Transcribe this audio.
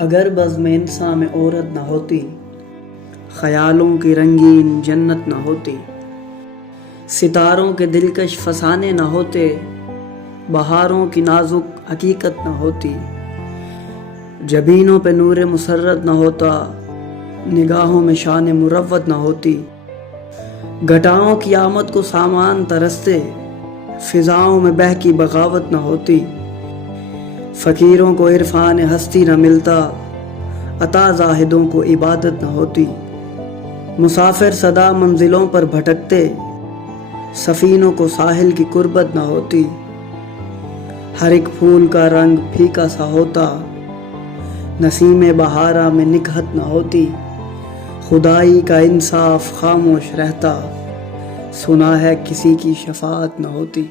اگر بزم انساں میں عورت نہ ہوتی، خیالوں کی رنگین جنت نہ ہوتی، ستاروں کے دلکش فسانے نہ ہوتے، بہاروں کی نازک حقیقت نہ ہوتی، جبینوں پہ نور مسرت نہ ہوتا، نگاہوں میں شان مروت نہ ہوتی، گھٹاؤں کی آمد کو سامان ترستے، فضاؤں میں بہہ کی بغاوت نہ ہوتی، فقیروں کو عرفان ہستی نہ ملتا، عطا زاہدوں کو عبادت نہ ہوتی، مسافر صدا منزلوں پر بھٹکتے، سفینوں کو ساحل کی قربت نہ ہوتی، ہر ایک پھول کا رنگ پھیکا سا ہوتا، نسیم بہارا میں نکہت نہ ہوتی، خدائی کا انصاف خاموش رہتا، سنا ہے کسی کی شفاعت نہ ہوتی۔